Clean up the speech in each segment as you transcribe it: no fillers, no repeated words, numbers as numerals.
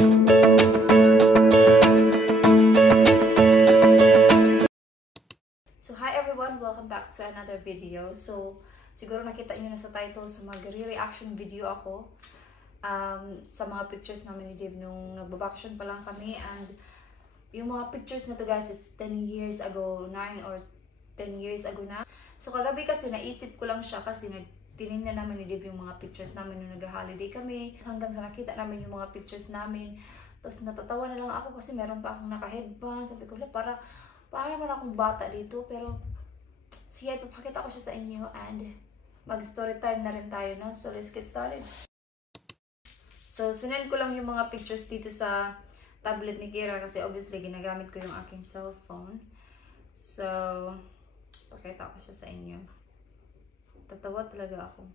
So hi everyone, welcome back to another video. So siguro nakita niyo na sa title, so mag-reaction video ako sa mga pictures namin ni Dave nung nagbabakasyon pa lang kami. And yung mga pictures na to guys is 10 years ago, 9 or 10 years ago na. So kagabi kasi naisip ko lang siya kasi tinignan namin ni Dave yung mga pictures namin nung nag-holiday kami. Hanggang sa nakita namin yung mga pictures namin. Tapos natatawa na lang ako kasi meron pa akong naka-headband. Sabi ko, para naman akong bata dito. Pero sige, ipapakita ko siya sa inyo and mag-story time na rin tayo, no? So let's get started. So sinend ko lang yung mga pictures dito sa tablet ni Kira kasi obviously ginagamit ko yung aking cellphone. So pakita ko siya sa inyo. Tatawa talaga ako.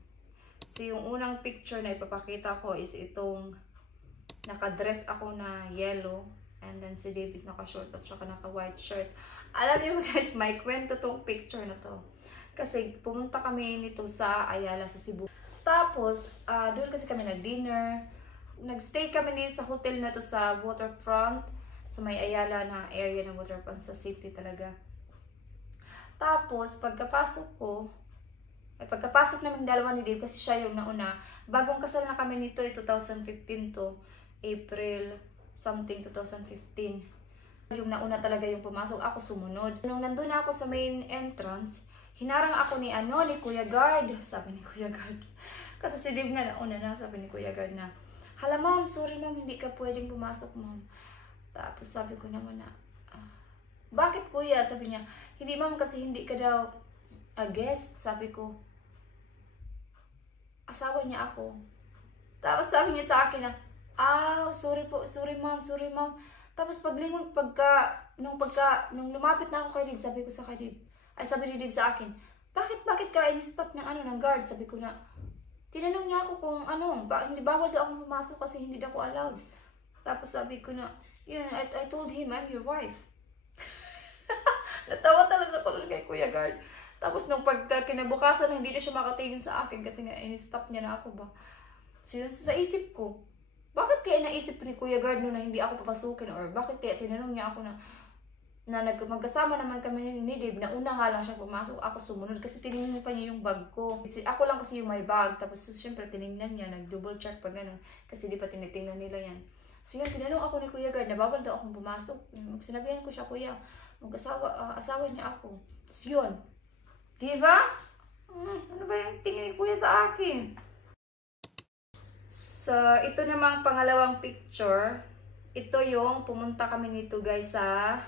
So yung unang picture na ipapakita ko is itong nakadress ako na yellow. And then si Dave is naka-short at saka naka-white shirt. Alam niyo guys, may kwento tong picture na to. Kasi pumunta kami nito sa Ayala, sa Cebu. Tapos, doon kasi kami nag-dinner. Nag-stay kami sa hotel na to sa waterfront. Sa may Ayala na area ng waterfront, sa city talaga. Tapos, pagkapasok namin dalawa ni Dave kasi siya yung nauna. Bagong kasal na kami nito, 2015 to April something 2015. Yung nauna talaga yung pumasok, ako sumunod. Nung nandun ako sa main entrance, hinarang ako ni Kuya Guard. Sabi ni Kuya Guard. Kasi si Dave nga nauna na, sabi ni Kuya Guard na, hala ma'am, sorry ma'am, hindi ka pwedeng pumasok ma'am. Tapos sabi ko naman na, bakit kuya? Sabi niya, hindi ma'am kasi hindi ka daw a guest. Sabi ko, asawa niya ako. Tapos sabi niya sa akin na, sorry po, sorry ma'am. Tapos nung lumapit na ako kay Dave, sabi ko sa kay Dave, sabi ni Dave sa akin, bakit ka in-stop ng guard? Sabi ko na, tinanong niya ako kung hindi bawal daw akong pumasok kasi hindi daw ako allowed. Tapos sabi ko na, yeah, I told him I'm your wife. Natawa talaga ako kay Kuya Guard. Tapos nung kinabukasan, hindi na siya makatingin sa akin kasi nga in-stop niya na ako ba. So yun, sa isip ko, bakit kaya naisip ni Kuya Guard na hindi ako papasukin? Or bakit kaya tinanong niya ako na magkasama naman kami ni Dave, na una nga lang siya pumasok, ako sumunod kasi tinignan pa niya yung bag ko. Ako lang kasi yung may bag, tapos syempre tinignan niya, nag-double check pa ganun, kasi di pa tinitingnan nila yan. So yun, tinanong ako ni Kuya Guard na bawal daw akong pumasok. Sinabihan ko siya, Kuya, asawa niya ako. So yun, diba? Ano ba yung tingin ni Kuya sa akin? So, ito namang pangalawang picture. Ito yung pumunta kami nito guys sa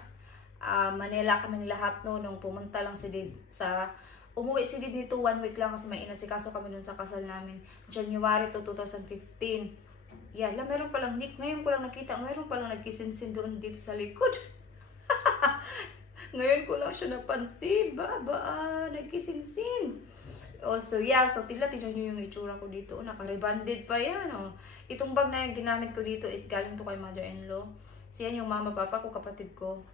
Manila kaming lahat nung pumunta lang si Dave umuwi si Dave nito 1 week lang kasi may inasikaso kami dun sa kasal namin. January to 2015. Yeah, meron palang Nick. Ngayon ko lang nakita, meron palang nagkisinsin doon dito sa likod. Ngayon ko lang siya napansin. Nagkisinsin. So yeah, so tignan nyo yung itsura ko dito. Naka-rebanded pa yan. Itong bag na yung ginamit ko dito is galing to kay mother-in-law. So yan yung mama, papa ko, kapatid ko.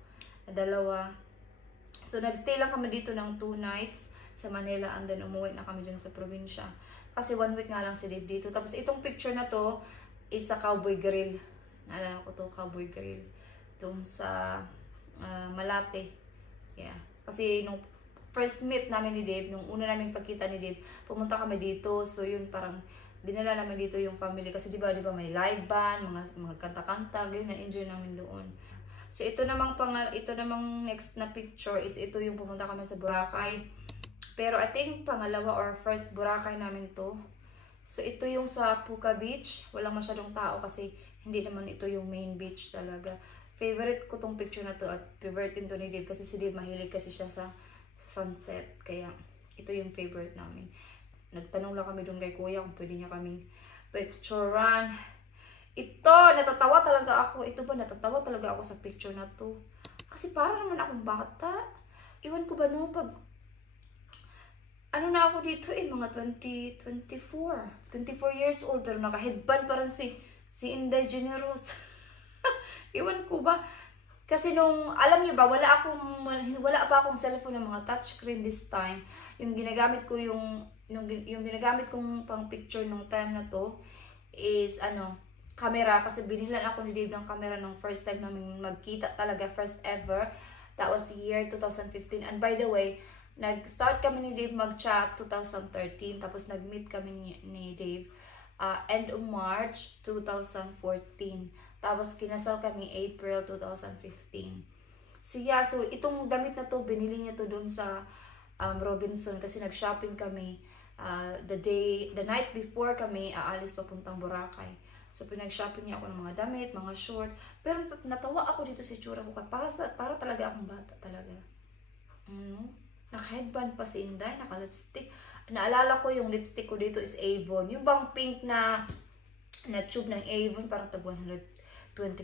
Dalawa. So nagstay lang kami dito ng 2 nights sa Manila and then umuwi na kami dyan sa probinsya. Kasi 1 week nga lang si Dave dito. Tapos itong picture na to is sa Cowboy Grill. Naalala ko to, Cowboy Grill. Doon sa Malate. Yeah. Kasi nung first meet namin ni Dave, nung una naming pagkita ni Dave, pumunta kami dito. So yun, parang dinala namin dito yung family kasi diba may live band, mga kanta-kanta, ganyan, na-enjoy namin doon. So ito namang next na picture is ito yung pumunta kami sa Boracay. Pero I think pangalawa or first Boracay namin to. So ito yung sa Puka Beach. Walang masyadong tao kasi hindi naman ito yung main beach talaga. Favorite ko tong picture na to at favorite din to ni Dave kasi si Dave mahilig kasi siya sa sunset. Kaya ito yung favorite namin. Nagtanong lang kami doon kay Kuya kung pwede niya kaming picturean. Ito, natatawa talaga ako. Natatawa talaga ako sa picture na to. Kasi parang naman akong bata. Iwan ko ba pag na ako dito mga 24 years old pero naka-headband pa rin si Inday Generous. Iwan ko ba? Kasi alam niyo ba, wala pa akong cellphone ng mga touchscreen this time. Yung ginagamit ko yung ginagamit kong pang picture nung time na to is camera kasi binilan ako ni Dave ng camera nung first time namin magkita talaga, first ever. That was year 2015. And by the way, nag-start kami ni Dave mag-chat 2013, tapos nag-meet kami ni Dave end of March 2014. Tapos kinasal kami April 2015. So yeah, so itong damit na to, binili niya to doon sa Robinson kasi nag-shopping kami the night before kami aalis papuntang Boracay. So pinag-shopping niya ako ng mga damit, mga short. Pero natawa ako dito sa itsura ko para talaga akong bata talaga. Naka-headband pa si Inday, naka-lipstick. Naalala ko yung lipstick ko dito is Avon. Yung bang pink na tube ng Avon, parang tag 120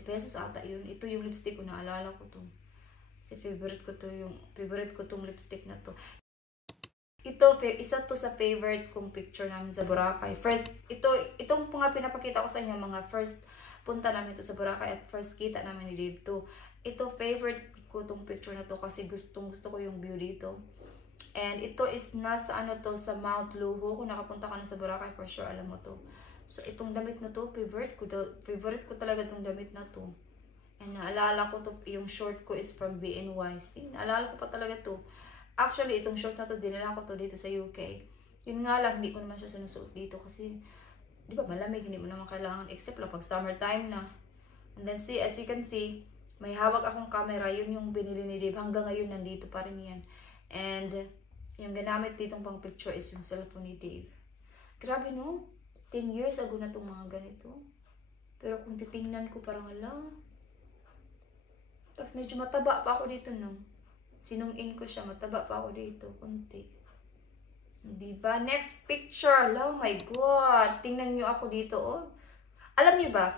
pesos ata yun. Ito yung lipstick ko, naalala ko to. Kasi favorite ko tong lipstick na to. Ito, isa to sa favorite kong picture namin sa Boracay. First, itong mga pinapakita ko sa inyo, mga first punta namin to sa Boracay at first kita namin ni Dave to. Ito, favorite ko tong picture na to kasi gusto ko yung view dito. And ito is nasa sa Mount Luho. Kung nakapunta ka na sa Boracay, for sure alam mo to. So, itong damit na to, favorite ko talaga itong damit na to. And naalala ko to, yung short ko is from BNY. See, naalala ko pa talaga to. Actually, itong short na to, dinala ko to dito sa UK. Yun nga lang, hindi ko naman siya sinusuot dito kasi, di ba, malamig, hindi mo naman kailangan, except lang pag summertime na. And then, see, as you can see, may hawak akong camera, yun yung binili ni Dave. Hanggang ngayon, nandito pa rin yan. And, yung ginamit ditong pang picture is yung cellphone ni Dave. Grabe, no? 10 years ago na itong mga ganito. Pero kung titingnan ko, parang alam. Tapos medyo mataba pa ako dito, no? Sinung-in ko siya, mataba pa ako dito, konti. Diba? Next picture. Oh my God. Tingnan nyo ako dito, oh. Alam nyo ba,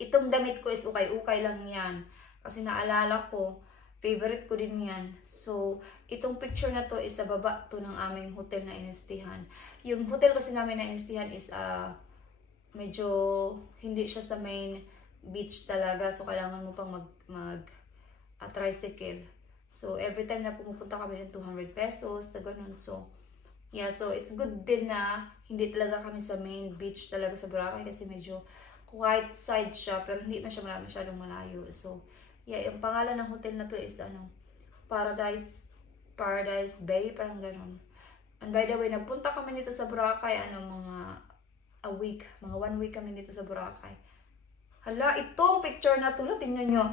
itong damit ko is ukay-ukay lang yan. Kasi naalala ko, favorite ko din yan. So, itong picture na to is sa baba to ng aming hotel na inestihan. Yung hotel kasi namin na inestihan is medyo hindi siya sa main beach talaga. So, kailangan mo pang tricycle. So, every time na pumupunta kami ng 200 pesos, sa ganun. So, yeah, so it's good din na hindi talaga kami sa main beach talaga sa Boracay kasi medyo quiet side siya, pero hindi na siya masyadong malayo. So, yeah, yung pangalan ng hotel na to is Paradise Bay, parang ganun. And by the way, nagpunta kami dito sa Boracay, mga 1 week kami dito sa Boracay. Hala, itong picture na to, tingnan nyo.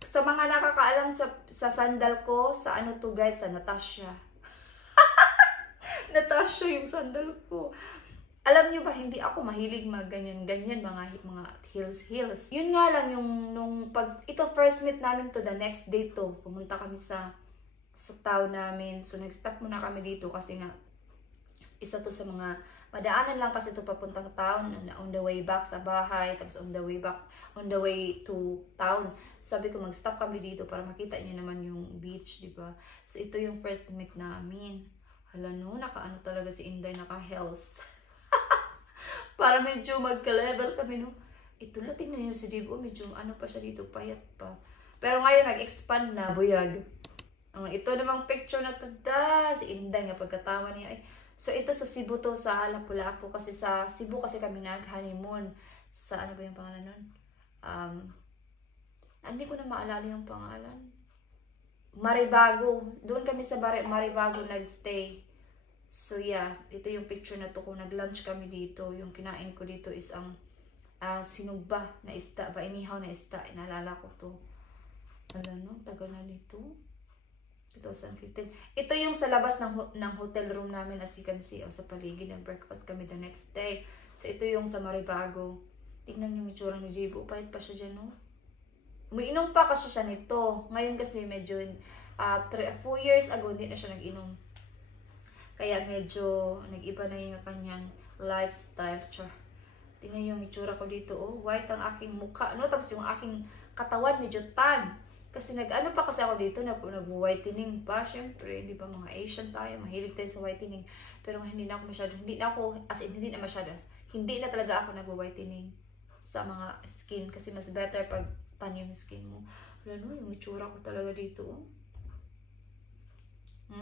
Sa mga nakakaalam sa sandal ko, sa to guys, sa Natasha. Natasha yung sandal ko. Alam nyo ba, hindi ako mahilig ganyan, mga heels. Yun nga lang, ito first meet namin to, the next day to, pumunta kami sa town namin. So, nag-stop muna kami dito kasi nga, isa to sa mga, madaanan lang kasi ito papuntang town, on the way back sa bahay, tapos on the way to town. Sabi ko, mag-stop kami dito para makita nyo naman yung beach, di ba? So, ito yung first meet namin. Hala no, naka talaga si Inday, naka-heels. Para medyo magka-level kami, no? Ito lang, tingnan nyo si Dave, medyo pa siya dito, payat pa. Pero ngayon, nag-expand na, buyag. Ito namang picture na to, si Inday nga pagkatawa niya, so, ito sa Cebu to, sa Lapu-Lapu. Kasi sa Cebu kasi kami nag-honeymoon. Sa ano ba yung pangalan nun? Hindi ko na maalala yung pangalan. Maribago. Doon kami sa Maribago nag-stay. So, yeah. Ito yung picture na to. Kung nag-lunch kami dito, yung kinain ko dito is ang sinugba na isda. Inihaw na isda. Inaalala ko to. Alam no? Tagal na nito. 2015. Ito yung sa labas ng hotel room namin, as you can see, sa paligid. Nag-breakfast kami the next day. So, ito yung sa Maribago. Tignan yung itsura ni Jibo. Pahit pa siya dyan, no? Umiinom pa kasi siya nito. Ngayon kasi medyo, 4 years ago, hindi na siya nag-inom. Kaya medyo, nag-iba na yung kanyang lifestyle. Tingnan yung itsura ko dito, oh. White ang aking mukha, no? Tapos yung aking katawan, medyo tan. Kasi pa kasi ako dito, nag-whitening pa, syempre, di ba, mga Asian tayo, mahilig tayo sa whitening. Pero hindi na talaga ako nag-whitening sa mga skin, kasi mas better pag tan yung skin mo. Wala no, yung itsura ko talaga dito, oh.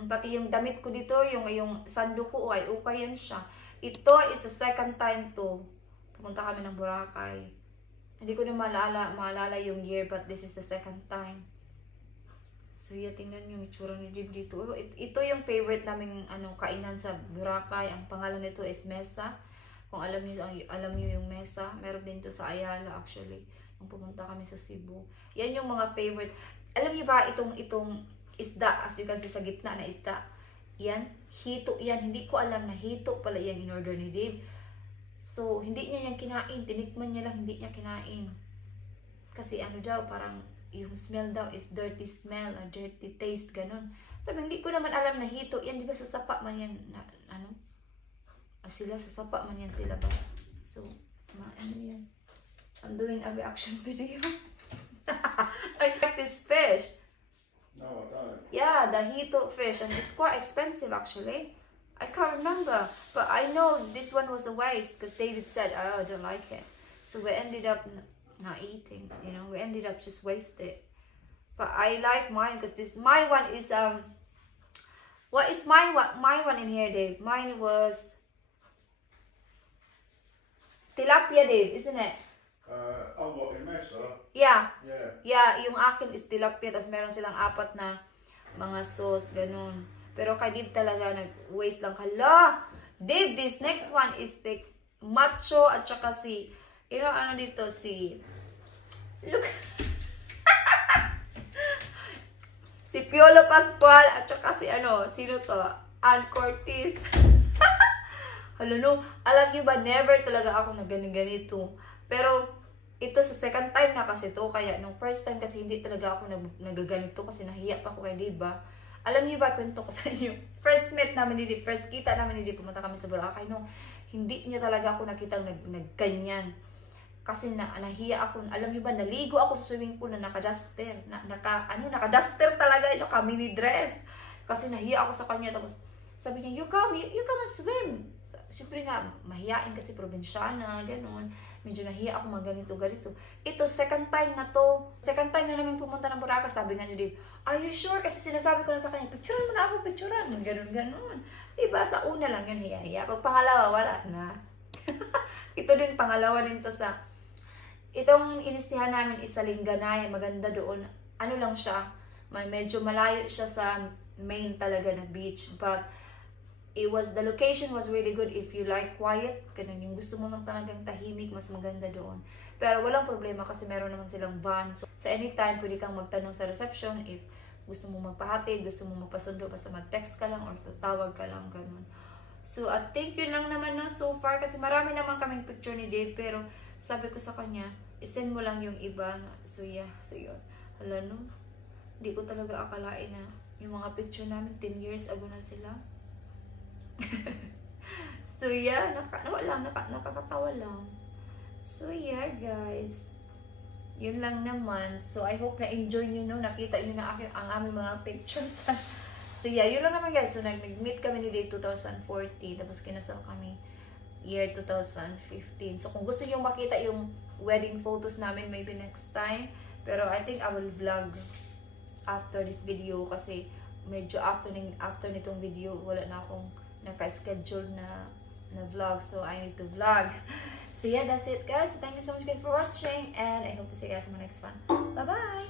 Pati yung damit ko dito, yung sando ko, ukay yan siya. Ito is the second time to, pumunta kami ng Boracay. Hindi ko na maalala yung year, but this is the second time. So yeah, tingnan yung itsura ni Dave dito. Ito yung favorite naming kainan sa Boracay. Ang pangalan nito is Mesa. Kung alam niyo yung Mesa, meron din to sa Ayala actually. Nung pumunta kami sa Cebu. Yan yung mga favorite. Alam niyo ba itong isda, as you can see sa gitna na isda. Yan, hito yan. Hindi ko alam na hito pala yan in order ni Dave. So, hindi niya yan kinain. Tinikman niya lang, hindi niya kinain. Kasi daw, parang yung smell daw is dirty smell or dirty taste, ganun. Sabi, hindi ko naman alam na hito. Yan, di ba sa sapa man yan, sila, sa sapa man yan sila ba? So, yan. I'm doing a reaction video. I like this fish. No, I don't. Yeah, the hito fish. And it's quite expensive, actually. I can't remember. But I know this one was a waste because David said, oh, I don't like it. So we ended up not eating, we ended up just wasted. But I like mine because my one is what is my one in here, Dave? Mine was tilapia, Dave, isn't it? What, in Mesa? Yeah. Yeah. Yeah, yung akin is tilapia, tapos meron silang 4 na mga sauce, ganun. Pero kay Dave talaga nag-waste lang. Hala! Dave, this next one is the macho at saka si dito si look si Piolo Pascual at saka si sino to? Ann Cortez. Hala no, alam niyo ba, never talaga ako na ganito. Pero ito sa second time na kasi to, kaya nung first time kasi hindi talaga ako nagaganito kasi nahiya pa ako kay Dave ba. Alam niyo ba, kwento ko sa inyo, first meet namin ni Dave, first kita namin ni Dave, pumunta kami sa Boracay, no, hindi niya talaga ako nakitang nagganyan. Kasi nahiya ako, alam niyo ba, naligo ako sa swimming pool na naka-duster, naka-duster talaga, naka-mini dress. Kasi nahiya ako sa kanya, tapos sabi niya, you come and swim. Siyempre nga, mahiyain kasi probinsyana, gano'n. Medyo nahiya ako ganito. Ito, second time na to. Second time na namin pumunta ng Boracay. Sabi nga niyo, Dave, are you sure? Kasi sinasabi ko na sa kanya, picturean mo na ako, picturean. Ganon. Diba? Sa una lang yun, hiya-hiya. Pag pangalawa, wala na. Ito din, pangalawa din to sa... Itong inistihan namin is sa Linganay. Maganda doon. Ano lang siya, medyo malayo siya sa main talaga na beach. But, the location was really good if you like quiet, ganun yung gusto mo lang talagang tahimik, mas maganda doon. Pero walang problema kasi meron naman silang van. So anytime pwede kang magtanong sa reception if gusto mo magpahatid, gusto mo magpasundo, basta mag-text ka lang or tawag ka lang, ganun. So I think yun lang naman na so far kasi marami naman kaming picture ni Dave, pero sabi ko sa kanya, isend mo lang yung iba. So yeah, so yun. Hala no, hindi ko talaga akalain na yung mga picture namin 10 years ago na sila. So yeah, nakakatawa lang. So yeah guys, yun lang naman. So I hope na enjoy nyo, no? Nakita nyo na ang aming mga pictures. So yeah, yun lang naman guys. So nag-meet kami ni Dave 2014, tapos kinasal kami year 2015. So kung gusto nyo makita yung wedding photos namin, maybe next time. Pero I think I will vlog after this video kasi medyo after nitong video wala na akong naka-schedule na vlog, so I need to vlog. So yeah, that's it guys. So thank you so much guys for watching, and I hope to see you guys in my next one. Bye bye.